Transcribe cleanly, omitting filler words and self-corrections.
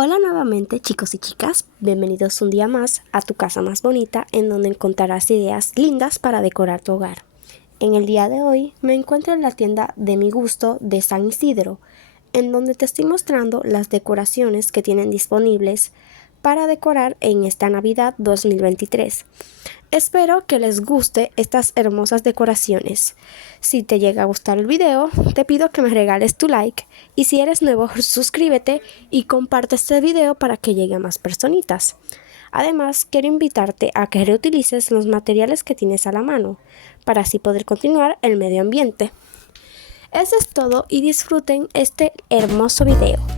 Hola nuevamente chicos y chicas, bienvenidos un día más a tu casa más bonita en donde encontrarás ideas lindas para decorar tu hogar. En el día de hoy me encuentro en la tienda de mi gusto de San Isidro, en donde te estoy mostrando las decoraciones que tienen disponibles para decorar en esta Navidad 2023. Espero que les guste estas hermosas decoraciones. Si te llega a gustar el video, te pido que me regales tu like y si eres nuevo, suscríbete y comparte este video para que llegue a más personitas. Además, quiero invitarte a que reutilices los materiales que tienes a la mano para así poder continuar el medio ambiente. Eso es todo y disfruten este hermoso video.